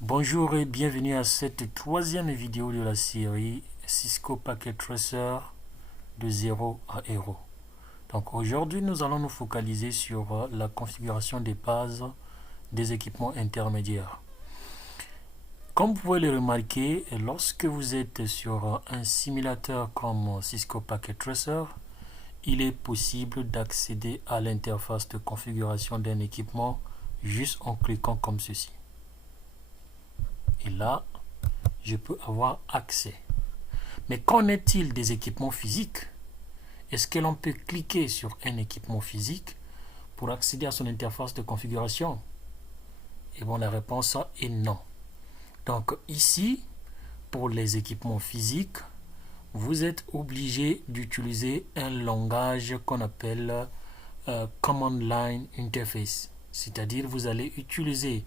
Bonjour et bienvenue à cette troisième vidéo de la série Cisco Packet Tracer de 0 à Hero. Donc aujourd'hui nous allons nous focaliser sur la configuration des bases des équipements intermédiaires. Comme vous pouvez le remarquer, lorsque vous êtes sur un simulateur comme Cisco Packet Tracer, il est possible d'accéder à l'interface de configuration d'un équipement juste en cliquant comme ceci. Et là, je peux avoir accès. Mais qu'en est-il des équipements physiques? Est-ce que l'on peut cliquer sur un équipement physique pour accéder à son interface de configuration? Et bon, la réponse est non. Donc ici, pour les équipements physiques, vous êtes obligé d'utiliser un langage qu'on appelle Command Line Interface. C'est-à-dire vous allez utiliser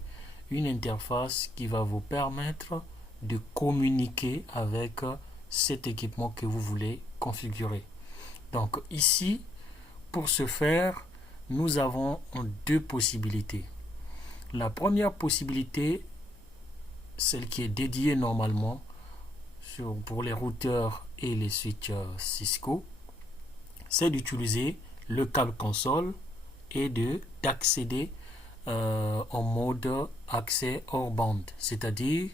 une interface qui va vous permettre de communiquer avec cet équipement que vous voulez configurer. Donc ici, pour ce faire, nous avons deux possibilités. La première possibilité, celle qui est dédiée normalement pour les routeurs et les switches Cisco, c'est d'utiliser le câble console et d'accéder en mode accès hors bande. C'est-à-dire,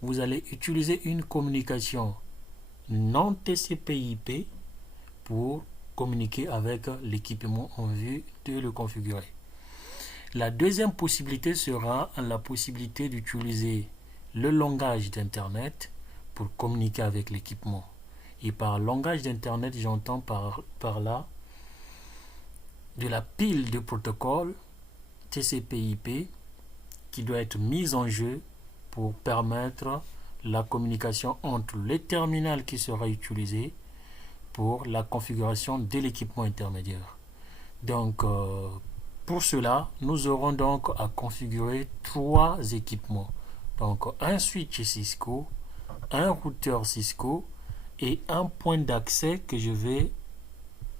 vous allez utiliser une communication non TCP/IP pour communiquer avec l'équipement en vue de le configurer. La deuxième possibilité sera la possibilité d'utiliser le langage d'Internet pour communiquer avec l'équipement. Et par langage d'Internet, j'entends par là de la pile de protocoles TCP/IP qui doit être mise en jeu pour permettre la communication entre le terminal qui sera utilisé pour la configuration de l'équipement intermédiaire. Donc, pour cela, nous aurons donc à configurer trois équipements. Donc, un switch Cisco, un routeur Cisco et un point d'accès que je vais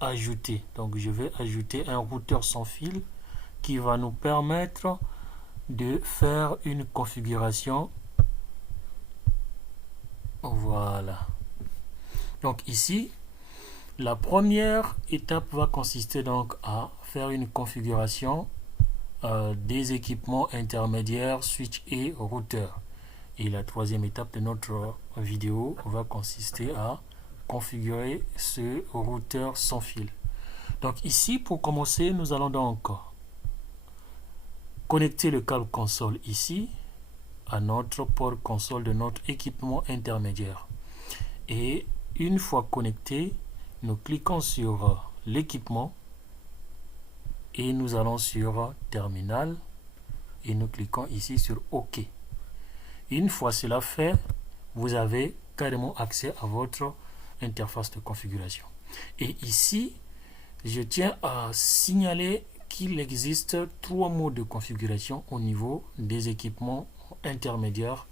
ajouter. Donc, je vais ajouter un routeur sans fil qui va nous permettre de faire une configuration. Voilà. Donc ici, la première étape va consister donc à faire une configuration des équipements intermédiaires, switch et routeur. Et la troisième étape de notre vidéo va consister à configurer ce routeur sans fil. Donc ici, pour commencer, nous allons donc connecter le câble console ici à notre port console de notre équipement intermédiaire. Et une fois connecté, nous cliquons sur l'équipement et nous allons sur terminal et nous cliquons ici sur OK. Une fois cela fait, vous avez carrément accès à votre interface de configuration. Et ici, je tiens à signaler qu'il existe trois modes de configuration au niveau des équipements intermédiaires,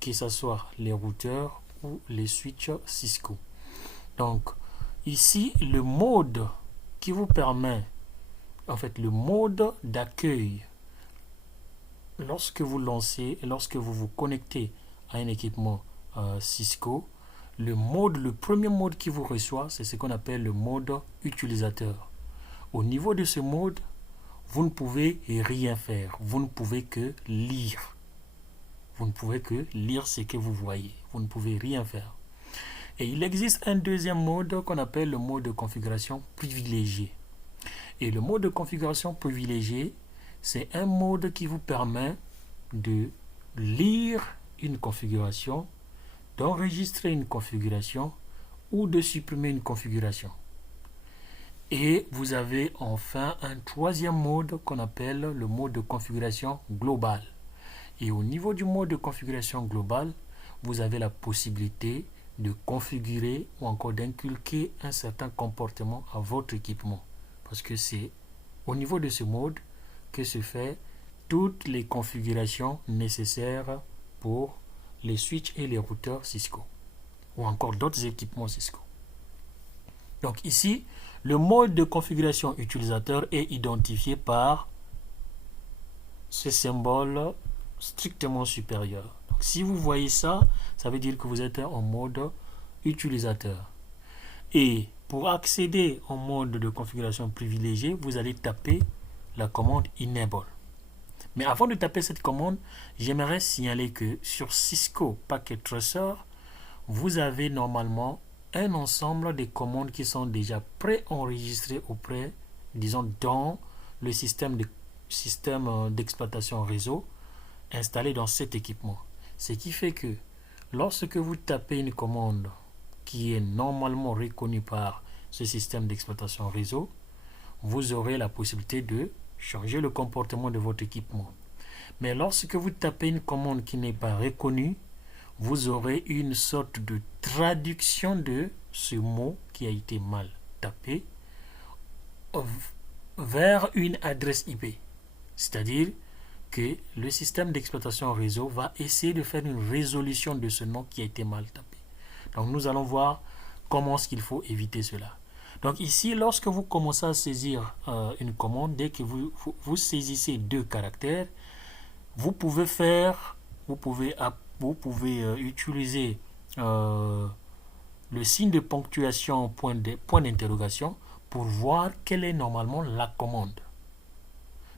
que ce soit les routeurs ou les switches Cisco. Donc, ici, le mode qui vous permet, en fait, le mode d'accueil, lorsque vous lancez, lorsque vous vous connectez à un équipement Cisco, le premier mode qui vous reçoit, c'est ce qu'on appelle le mode utilisateur. Au niveau de ce mode, vous ne pouvez rien faire. Vous ne pouvez que lire. Vous ne pouvez que lire ce que vous voyez. Vous ne pouvez rien faire. Et il existe un deuxième mode qu'on appelle le mode de configuration privilégié. Et le mode de configuration privilégié, c'est un mode qui vous permet de lire une configuration, d'enregistrer une configuration ou de supprimer une configuration. Et vous avez enfin un troisième mode qu'on appelle le mode de configuration globale. Et au niveau du mode de configuration globale, vous avez la possibilité de configurer ou encore d'inculquer un certain comportement à votre équipement. Parce que c'est au niveau de ce mode que se fait toutes les configurations nécessaires pour les switches et les routeurs Cisco. Ou encore d'autres équipements Cisco. Donc ici, le mode de configuration utilisateur est identifié par ce symbole strictement supérieur. Donc, si vous voyez ça, ça veut dire que vous êtes en mode utilisateur. Et pour accéder au mode de configuration privilégié, vous allez taper la commande Enable. Mais avant de taper cette commande, j'aimerais signaler que sur Cisco Packet Tracer, vous avez normalement un ensemble de commandes qui sont déjà pré-enregistrées auprès, disons, dans le système d'exploitation réseau installé dans cet équipement. Ce qui fait que lorsque vous tapez une commande qui est normalement reconnue par ce système d'exploitation réseau, vous aurez la possibilité de changer le comportement de votre équipement. Mais lorsque vous tapez une commande qui n'est pas reconnue, vous aurez une sorte de traduction de ce mot qui a été mal tapé vers une adresse IP. C'est-à-dire que le système d'exploitation réseau va essayer de faire une résolution de ce nom qui a été mal tapé. Donc nous allons voir comment est-ce qu'il faut éviter cela. Donc ici, lorsque vous commencez à saisir une commande, dès que vous saisissez 2 caractères, vous pouvez utiliser le signe de ponctuation point d'interrogation pour voir quelle est normalement la commande.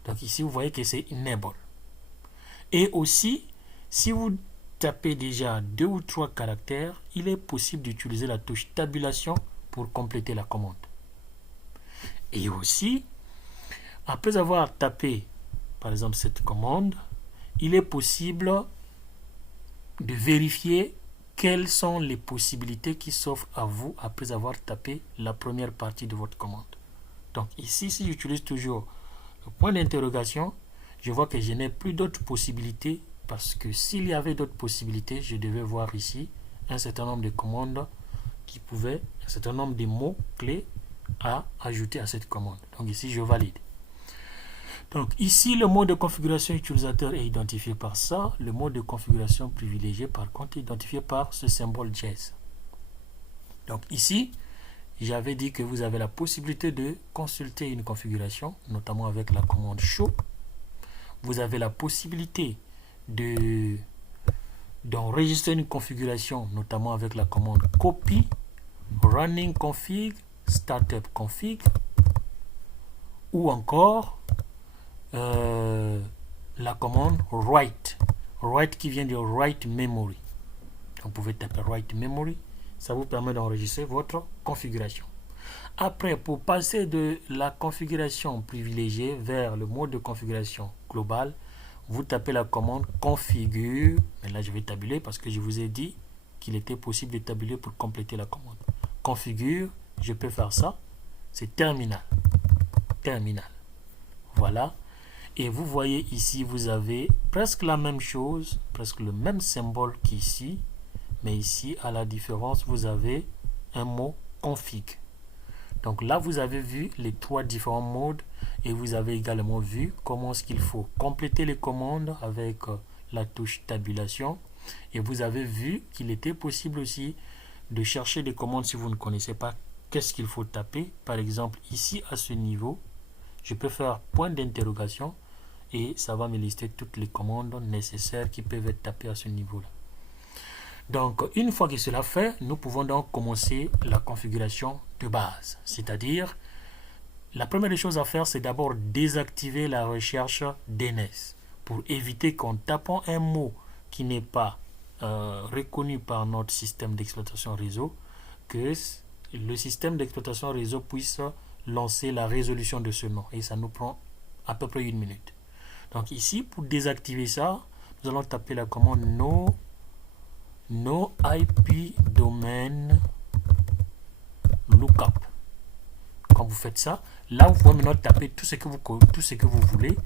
Donc ici, vous voyez que c'est Enable. Et aussi, si vous tapez déjà 2 ou 3 caractères, il est possible d'utiliser la touche tabulation pour compléter la commande. Et aussi, après avoir tapé, par exemple, cette commande, il est possible de vérifier quelles sont les possibilités qui s'offrent à vous après avoir tapé la première partie de votre commande. Donc ici, si j'utilise toujours le point d'interrogation, je vois que je n'ai plus d'autres possibilités parce que s'il y avait d'autres possibilités, je devais voir ici un certain nombre de commandes un certain nombre de mots clés à ajouter à cette commande. Donc ici, je valide. Donc ici, le mode de configuration utilisateur est identifié par ça. Le mode de configuration privilégié, par contre, est identifié par ce symbole dièse. Donc ici, j'avais dit que vous avez la possibilité de consulter une configuration, notamment avec la commande show. Vous avez la possibilité d'enregistrer une configuration, notamment avec la commande copy, running config, startup config, ou encore la commande write qui vient de write memory. Vous pouvez taper write memory, ça vous permet d'enregistrer votre configuration. Après, pour passer de la configuration privilégiée vers le mode de configuration global, vous tapez la commande configure. Mais là, je vais tabuler parce que je vous ai dit qu'il était possible de tabuler pour compléter la commande. Configure, je peux faire ça. C'est terminal. Terminal. Voilà. Et vous voyez ici, vous avez presque la même chose, presque le même symbole qu'ici. Mais ici, à la différence, vous avez un mot config. Donc là, vous avez vu les 3 différents modes et vous avez également vu comment est-ce qu'il faut compléter les commandes avec la touche tabulation. Et vous avez vu qu'il était possible aussi de chercher des commandes si vous ne connaissez pas qu'est-ce qu'il faut taper. Par exemple, ici à ce niveau, je peux faire point d'interrogation et ça va me lister toutes les commandes nécessaires qui peuvent être tapées à ce niveau-là. Donc, une fois que cela fait, nous pouvons donc commencer la configuration de base. C'est-à-dire, la première chose à faire, c'est d'abord désactiver la recherche DNS pour éviter qu'en tapant un mot qui n'est pas reconnu par notre système d'exploitation réseau, que le système d'exploitation réseau puisse lancer la résolution de ce nom. Et ça nous prend à peu près 1 minute. Donc ici, pour désactiver ça, nous allons taper la commande no IP domain lookup. Quand vous faites ça, là vous pouvez maintenant taper tout ce que vous voulez.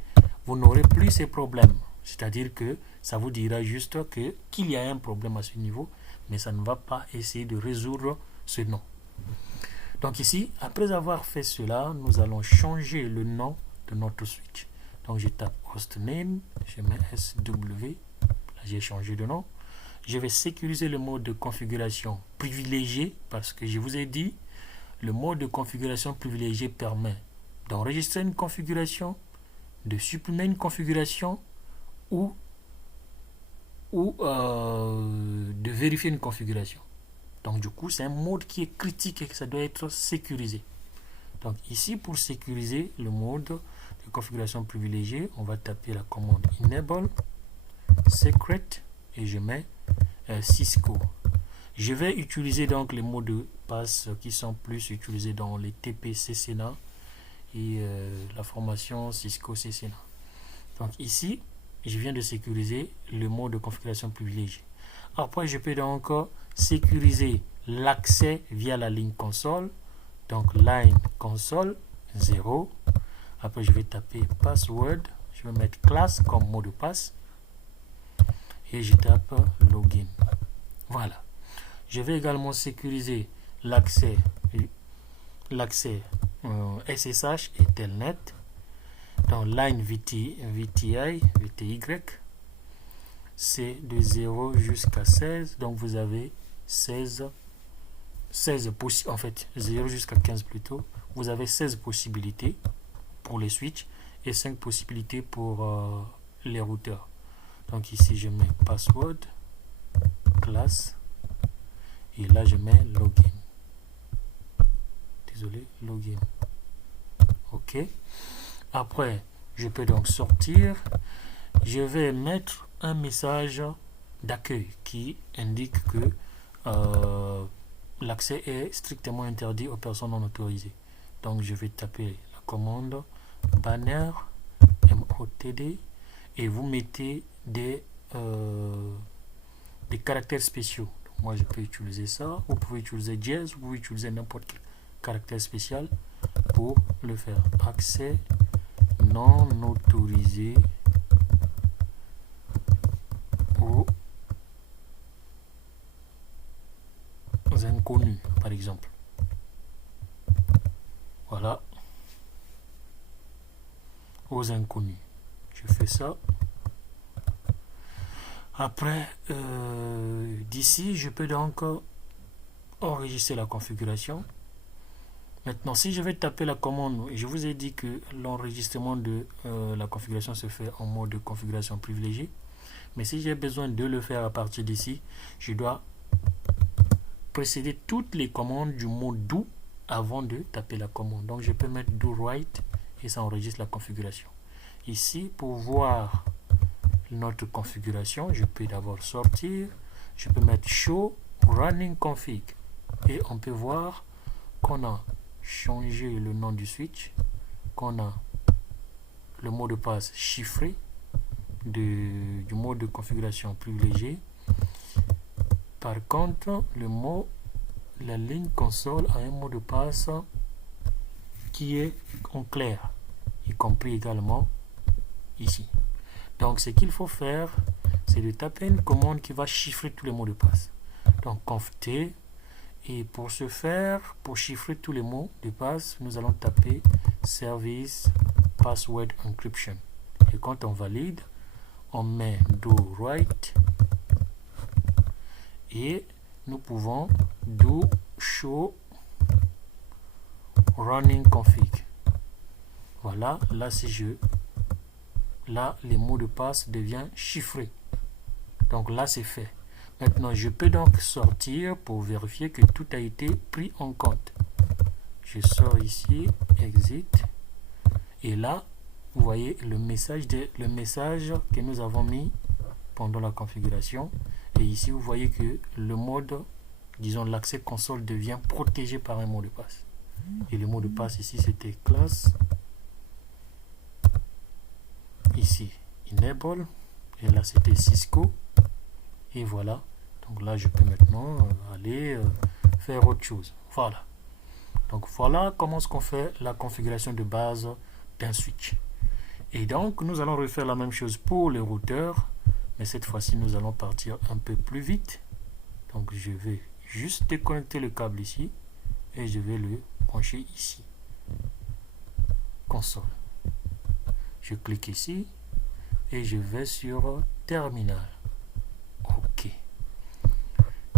Vous n'aurez plus ces problèmes. C'est-à-dire que ça vous dira juste qu'il y a un problème à ce niveau, mais ça ne va pas essayer de résoudre ce nom. Donc ici, après avoir fait cela, nous allons changer le nom de notre switch. Donc je tape hostname, je mets SW, là j'ai changé de nom. Je vais sécuriser le mode de configuration privilégié parce que je vous ai dit, le mode de configuration privilégié permet d'enregistrer une configuration, de supprimer une configuration ou ou de vérifier une configuration. Donc du coup, c'est un mode qui est critique et que ça doit être sécurisé. Donc ici, pour sécuriser le mode de configuration privilégiée, on va taper la commande enable secret et je mets Cisco. Je vais utiliser donc les mots de passe qui sont plus utilisés dans les TP CCNA et la formation Cisco CCNA. Donc ici, je viens de sécuriser le mot de configuration privilégiée. Après, je peux donc sécuriser l'accès via la ligne console. Donc line console 0. Après, je vais taper password. Je vais mettre classe comme mot de passe. Et je tape login. Voilà. Je vais également sécuriser l'accès SSH et Telnet. Dans line VTY, c'est de 0 jusqu'à 16. Donc vous avez 16 possibilités. En fait, 0 jusqu'à 15 plutôt. Vous avez 16 possibilités pour les switches et 5 possibilités pour les routeurs. Donc ici, je mets password, classe. Et là, je mets login. Désolé, login. OK. Après, je peux donc sortir. Je vais mettre un message d'accueil qui indique que l'accès est strictement interdit aux personnes non autorisées. Donc, je vais taper la commande banner MOTD et vous mettez des caractères spéciaux. Moi, je peux utiliser ça. Vous pouvez utiliser Jazz, vous pouvez utiliser n'importe quel caractère spécial pour le faire. Accès non autorisé aux inconnus, par exemple. Voilà. Aux inconnus. Je fais ça. Après, d'ici, je peux donc enregistrer la configuration. Maintenant, si je vais taper la commande, je vous ai dit que l'enregistrement de la configuration se fait en mode de configuration privilégiée. Mais si j'ai besoin de le faire à partir d'ici, je dois précéder toutes les commandes du mot do avant de taper la commande. Donc, je peux mettre do write et ça enregistre la configuration. Ici, pour voir notre configuration, je peux d'abord sortir, je peux mettre show running config et on peut voir qu'on a changé le nom du switch, qu'on a le mot de passe chiffré du mode de configuration privilégié. Par contre, la ligne console a un mot de passe qui est en clair, y compris également ici. Donc, ce qu'il faut faire, c'est de taper une commande qui va chiffrer tous les mots de passe. Donc, conft. Et pour ce faire, pour chiffrer tous les mots de passe, nous allons taper service password encryption. Et quand on valide, on met do write et nous pouvons do show running config. Voilà, là les mots de passe deviennent chiffrés. Donc là c'est fait. Maintenant je peux donc sortir pour vérifier que tout a été pris en compte. Je sors ici, exit, et là vous voyez le message que nous avons mis pendant la configuration. Et ici vous voyez que le mode, disons l'accès console, devient protégé par un mot de passe. Et le mot de passe ici c'était classe, ici enable, et là c'était Cisco, et voilà. Donc là je peux maintenant aller faire autre chose. Voilà. Donc voilà comment est-ce qu'on fait la configuration de base d'un switch. Et donc nous allons refaire la même chose pour les routeurs, mais cette fois-ci nous allons partir un peu plus vite. Donc je vais juste déconnecter le câble ici et je vais le brancher ici. Console. Je clique ici et je vais sur terminal. OK.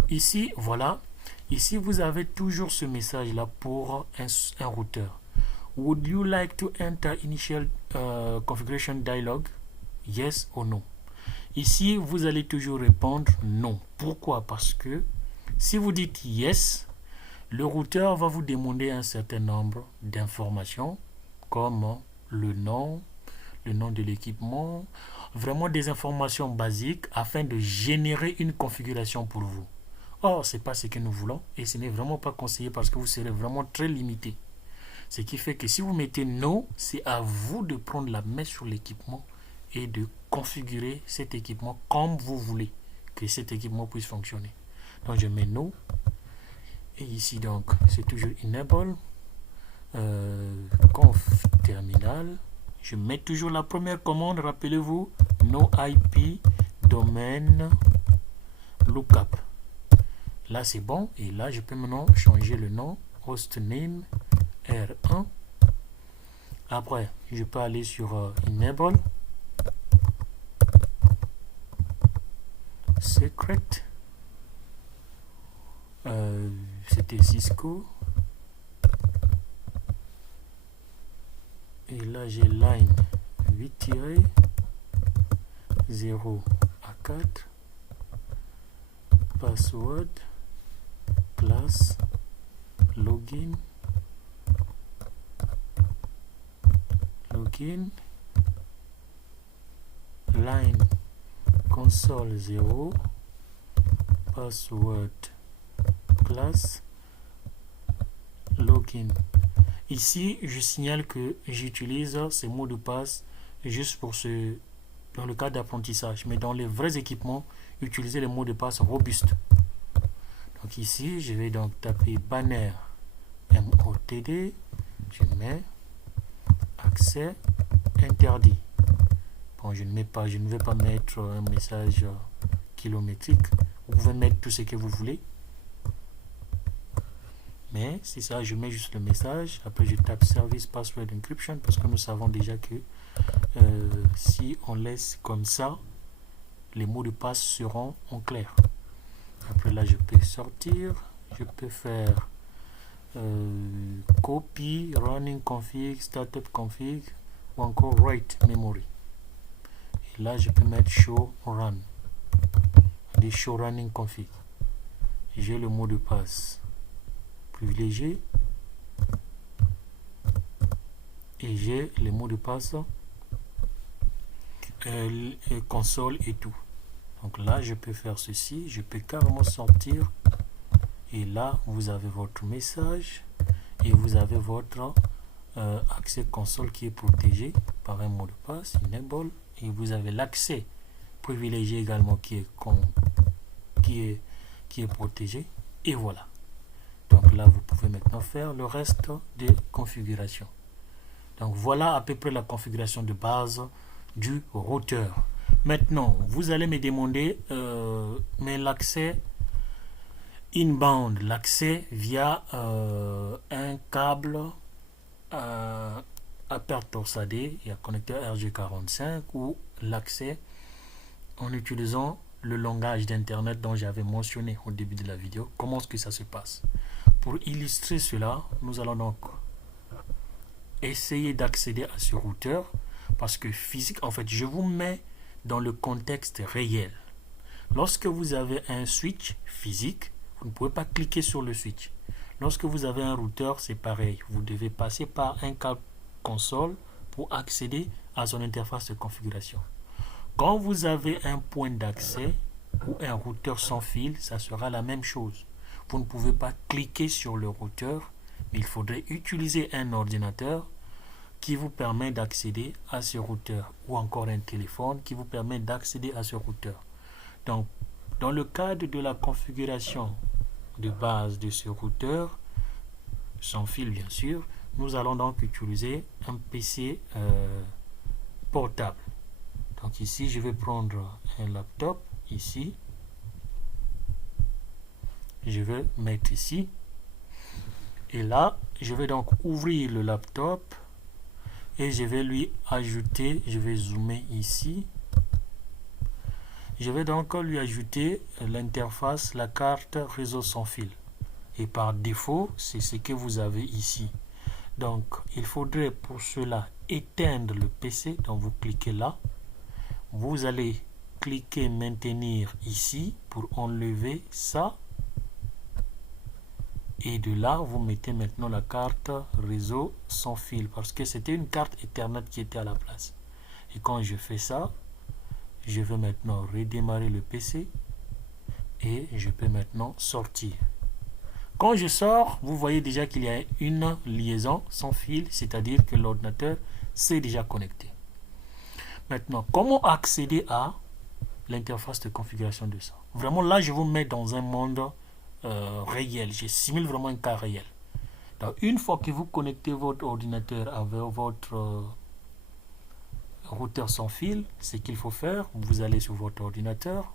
Ici, voilà. Ici, vous avez toujours ce message-là pour un routeur. Would you like to enter initial configuration dialog? Yes or no? Ici, vous allez toujours répondre non. Pourquoi? Parce que si vous dites yes, le routeur va vous demander un certain nombre d'informations comme le nom de l'équipement, vraiment des informations basiques afin de générer une configuration pour vous. Or, ce n'est pas ce que nous voulons et ce n'est vraiment pas conseillé parce que vous serez vraiment très limité. Ce qui fait que si vous mettez non, c'est à vous de prendre la main sur l'équipement et de configurer cet équipement comme vous voulez que cet équipement puisse fonctionner. Donc je mets no et ici donc c'est toujours enable conf terminal. Je mets toujours la première commande, rappelez-vous, no IP domaine lookup. Là c'est bon et là je peux maintenant changer le nom hostname R1. Après je peux aller sur enable secret, c'était Cisco et là j'ai line 8-0 à 4 password class login line console 0 password class login. Ici je signale que j'utilise ces mots de passe juste pour dans le cas d'apprentissage, mais dans les vrais équipements utilisez les mots de passe robustes. Donc ici je vais donc taper banner MOTD, je mets accès interdit. Bon, je ne vais pas mettre un message kilométrique. Vous pouvez mettre tout ce que vous voulez. Mais c'est ça, je mets juste le message. Après, je tape Service Password Encryption parce que nous savons déjà que si on laisse comme ça, les mots de passe seront en clair. Après là, je peux sortir. Je peux faire copy, running config, startup config ou encore write memory. Et là, je peux mettre show run. Des show running config. J'ai le mot de passe privilégié et j'ai les mots de passe console et tout. Donc là je peux faire ceci, je peux carrément sortir et là vous avez votre message et vous avez votre accès console qui est protégé par un mot de passe enable et vous avez l'accès privilégié également qui est protégé et voilà. Donc là, vous pouvez maintenant faire le reste des configurations. Donc voilà à peu près la configuration de base du routeur. Maintenant, vous allez me demander, mais l'accès inbound, l'accès via un câble à perte torsadée et à connecteur RJ45 ou l'accès en utilisant le langage d'internet dont j'avais mentionné au début de la vidéo. Comment est-ce que ça se passe? Pour illustrer cela, nous allons donc essayer d'accéder à ce routeur parce que physique, en fait, je vous mets dans le contexte réel. Lorsque vous avez un switch physique, vous ne pouvez pas cliquer sur le switch. Lorsque vous avez un routeur, c'est pareil. Vous devez passer par un câble console pour accéder à son interface de configuration. Quand vous avez un point d'accès ou un routeur sans fil, ça sera la même chose. Vous ne pouvez pas cliquer sur le routeur, mais il faudrait utiliser un ordinateur qui vous permet d'accéder à ce routeur ou encore un téléphone qui vous permet d'accéder à ce routeur. Donc, dans le cadre de la configuration de base de ce routeur, sans fil bien sûr, nous allons donc utiliser un PC portable. Donc ici, je vais prendre un laptop, ici. Je vais mettre ici. Et là, je vais donc ouvrir le laptop et je vais lui ajouter, je vais zoomer ici. Je vais donc lui ajouter l'interface, la carte réseau sans fil. Et par défaut, c'est ce que vous avez ici. Donc, il faudrait pour cela éteindre le PC. Donc, vous cliquez là. Vous allez cliquez maintenir ici pour enlever ça. Et de là, vous mettez maintenant la carte réseau sans fil parce que c'était une carte Ethernet qui était à la place. Et quand je fais ça, je vais maintenant redémarrer le PC et je peux maintenant sortir. Quand je sors, vous voyez déjà qu'il y a une liaison sans fil, c'est-à-dire que l'ordinateur s'est déjà connecté. Maintenant, comment accéder à l'interface de configuration de ça? Vraiment, là, je vous mets dans un monde réel. Je simule vraiment un cas réel. Donc, une fois que vous connectez votre ordinateur avec votre routeur sans fil, ce qu'il faut faire, vous allez sur votre ordinateur,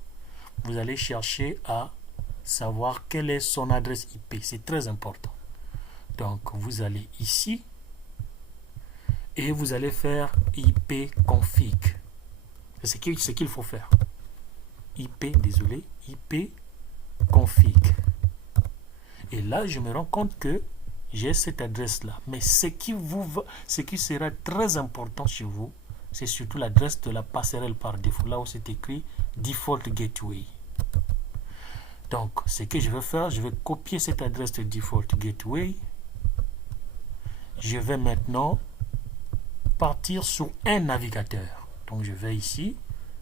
vous allez chercher à savoir quelle est son adresse IP. C'est très important. Donc, vous allez ici et vous allez faire IP config. C'est ce qu'il faut faire. IP config. Et là, je me rends compte que j'ai cette adresse-là. Mais ce qui sera très important chez vous, c'est surtout l'adresse de la passerelle par défaut. Là où c'est écrit Default Gateway. Donc, ce que je vais faire, je vais copier cette adresse de Default Gateway. Je vais maintenant partir sur un navigateur. Donc, je vais ici.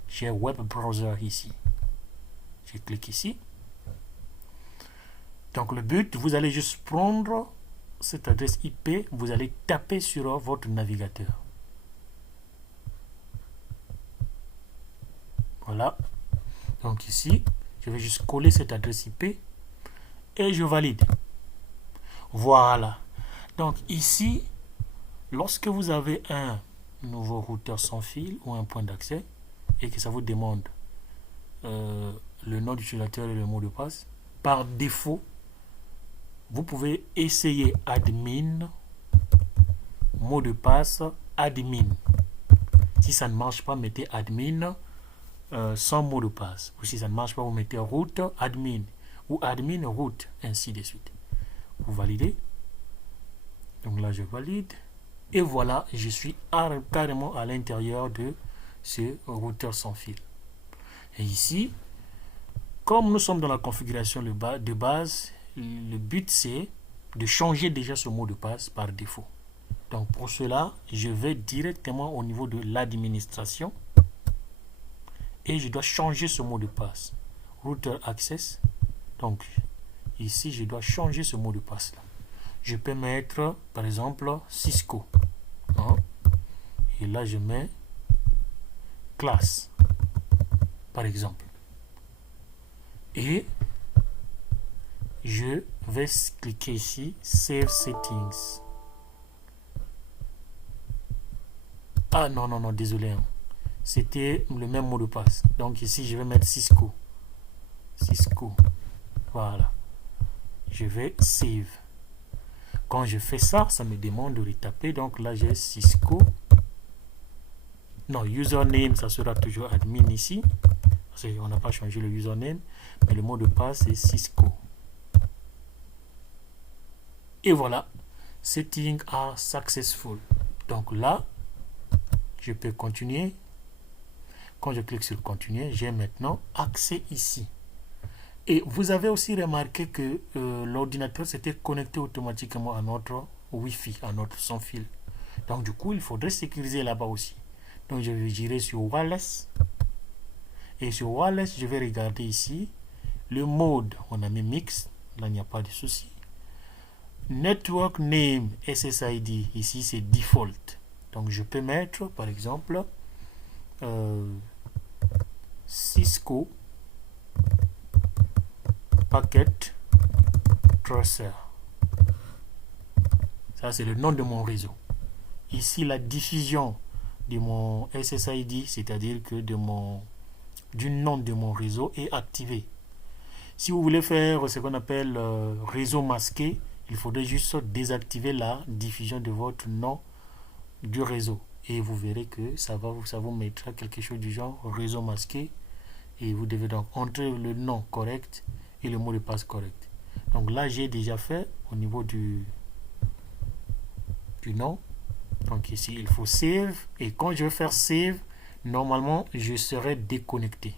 J'ai Web Browser ici. Je clique ici. Donc, le but, vous allez juste prendre cette adresse IP. Vous allez taper sur votre navigateur. Voilà. Donc, ici, je vais juste coller cette adresse IP et je valide. Voilà. Donc, ici, lorsque vous avez un nouveau routeur sans fil ou un point d'accès et que ça vous demande le nom d'utilisateur et le mot de passe, par défaut, vous pouvez essayer admin, mot de passe, admin. Si ça ne marche pas, mettez admin sans mot de passe. Ou si ça ne marche pas, vous mettez root, admin. Ou admin, root, ainsi de suite. Vous validez. Donc là, je valide. Et voilà, je suis carrément à l'intérieur de ce routeur sans fil. Et ici, comme nous sommes dans la configuration de base, le but c'est de changer déjà ce mot de passe par défaut. Donc pour cela, je vais directement au niveau de l'administration et je dois changer ce mot de passe. Router access. Donc ici, je dois changer ce mot de passe là. Je peux mettre par exemple Cisco. Hein? Et là, je mets classe par exemple. Et je vais cliquer ici Save Settings. Ah non, désolé. Hein. C'était le même mot de passe. Donc ici, je vais mettre Cisco. Voilà. Je vais Save. Quand je fais ça, ça me demande de retaper. Donc là, j'ai Cisco. Non, username, ça sera toujours admin ici. On n'a pas changé le username. Mais le mot de passe, c'est Cisco. Et voilà. Settings are successful. Donc là, je peux continuer. Quand je clique sur continuer, j'ai maintenant accès ici. Et vous avez aussi remarqué que l'ordinateur s'était connecté automatiquement à notre Wi-Fi, à notre sans fil. Donc du coup, il faudrait sécuriser là-bas aussi. Donc je vais gérer sur Wireless. Et sur Wireless, je vais regarder ici. Le mode, on a mis Mix. Là, il n'y a pas de souci. Network Name, SSID. Ici, c'est Default. Donc je peux mettre, par exemple, Cisco Packet Tracer. Ça, c'est le nom de mon réseau. Ici, la diffusion de mon SSID, c'est-à-dire que du nom de mon réseau est activée. Si vous voulez faire ce qu'on appelle réseau masqué, il faudrait juste désactiver la diffusion de votre nom du réseau. Et vous verrez que ça vous mettra quelque chose du genre réseau masqué. Et vous devez donc entrer le nom correct et le mot de passe correct. Donc là, j'ai déjà fait au niveau du nom. Donc ici, il faut save. Et quand je vais faire save, normalement, je serai déconnecté.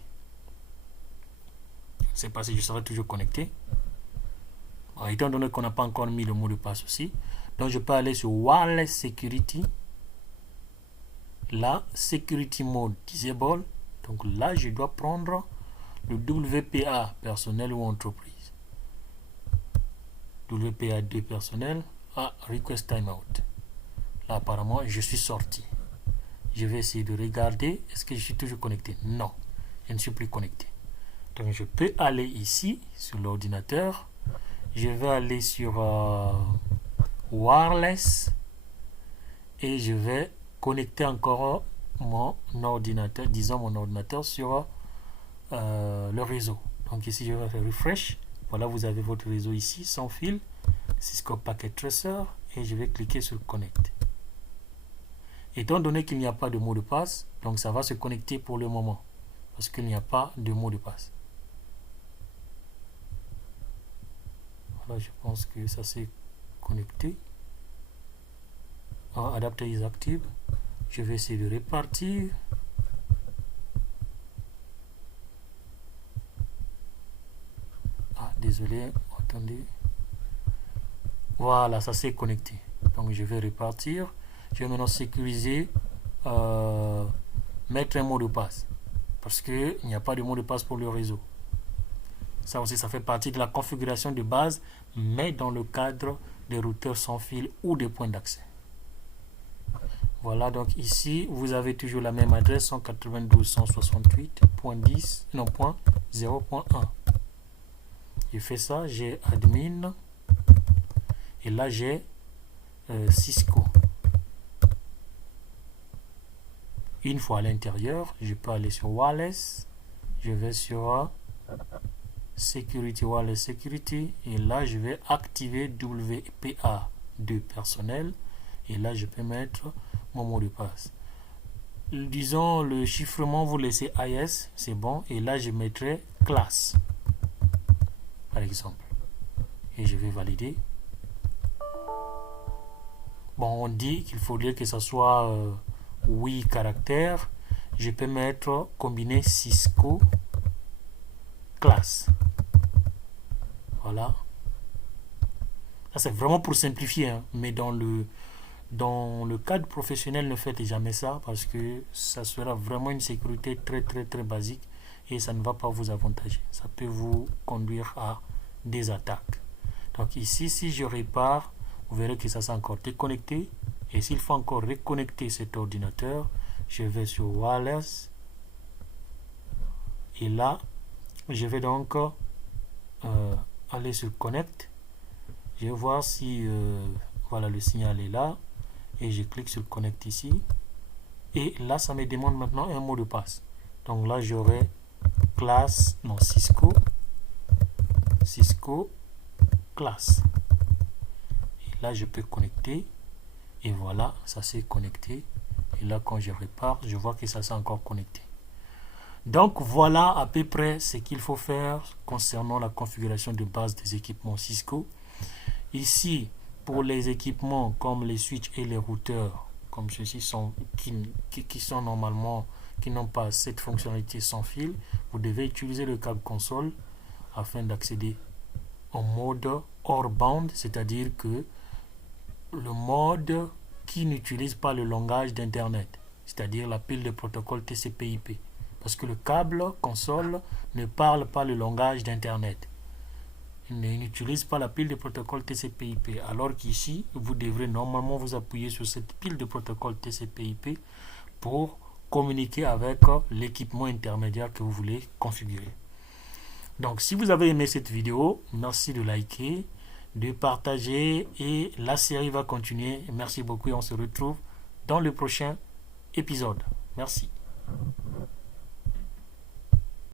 Je ne sais pas si je serai toujours connecté. Bon, étant donné qu'on n'a pas encore mis le mot de passe aussi. Donc, je peux aller sur Wireless Security. Là, Security Mode Disable. Donc là, je dois prendre le WPA personnel ou entreprise. WPA2 personnel. Request Timeout. Là, apparemment, je suis sorti. Je vais essayer de regarder. Est-ce que je suis toujours connecté? Non, je ne suis plus connecté. Donc, je peux aller ici, sur l'ordinateur. Je vais aller sur Wireless. Et je vais connecter encore mon ordinateur, disons mon ordinateur sur le réseau. Donc, ici, je vais faire Refresh. Voilà, vous avez votre réseau ici, sans fil. Cisco Packet Tracer. Et je vais cliquer sur Connect. Étant donné qu'il n'y a pas de mot de passe, donc ça va se connecter pour le moment. Parce qu'il n'y a pas de mot de passe. Voilà, je pense que ça s'est connecté. Adapter is active. Je vais essayer de repartir. Désolé, attendez. Voilà, ça s'est connecté. Donc je vais repartir. Je vais maintenant sécuriser, mettre un mot de passe. Parce qu'il n'y a pas de mot de passe pour le réseau. Ça aussi, ça fait partie de la configuration de base, mais dans le cadre des routeurs sans fil ou des points d'accès. Voilà, donc ici, vous avez toujours la même adresse, 192.168.10, non, .0.1. Je fais ça, j'ai admin, et là j'ai Cisco. Une fois à l'intérieur, je peux aller sur Wireless, je vais sur Security, Wireless Security, et là je vais activer WPA2 personnel, et là je peux mettre mon mot de passe. Disons le chiffrement, vous laissez AS, c'est bon, et là je mettrai classe, par exemple, et je vais valider. Bon, on dit qu'il faudrait que ça soit 8 caractères. Je peux mettre combiner Cisco classe. Voilà. Ça c'est vraiment pour simplifier, hein. Mais dans le cadre professionnel, ne faites jamais ça parce que ça sera vraiment une sécurité très basique et ça ne va pas vous avantager. Ça peut vous conduire à des attaques. Donc ici, si je répare, vous verrez que ça s'est encore déconnecté. Et s'il faut encore reconnecter cet ordinateur, je vais sur Wireless. Et là, je vais donc aller sur Connect. Je vais voir si voilà, le signal est là. Et je clique sur Connect ici. Et là, ça me demande maintenant un mot de passe. Donc là, j'aurai classe, non, Cisco classe. Et là, je peux connecter. Et voilà, ça s'est connecté. Et là, quand je répare, je vois que ça s'est encore connecté. Donc, voilà à peu près ce qu'il faut faire concernant la configuration de base des équipements Cisco. Ici, pour les équipements comme les switches et les routeurs, comme ceux-ci sont, qui sont normalement, qui n'ont pas cette fonctionnalité sans fil, vous devez utiliser le câble console afin d'accéder au mode hors-bande, c'est-à-dire que le mode qui n'utilise pas le langage d'Internet, c'est-à-dire la pile de protocole TCP/IP. Parce que le câble console ne parle pas le langage d'Internet. Il n'utilise pas la pile de protocole TCP/IP. Alors qu'ici, vous devrez normalement vous appuyer sur cette pile de protocole TCP/IP pour communiquer avec l'équipement intermédiaire que vous voulez configurer. Donc, si vous avez aimé cette vidéo, merci de liker, de partager et la série va continuer. Merci beaucoup et on se retrouve dans le prochain épisode. Merci.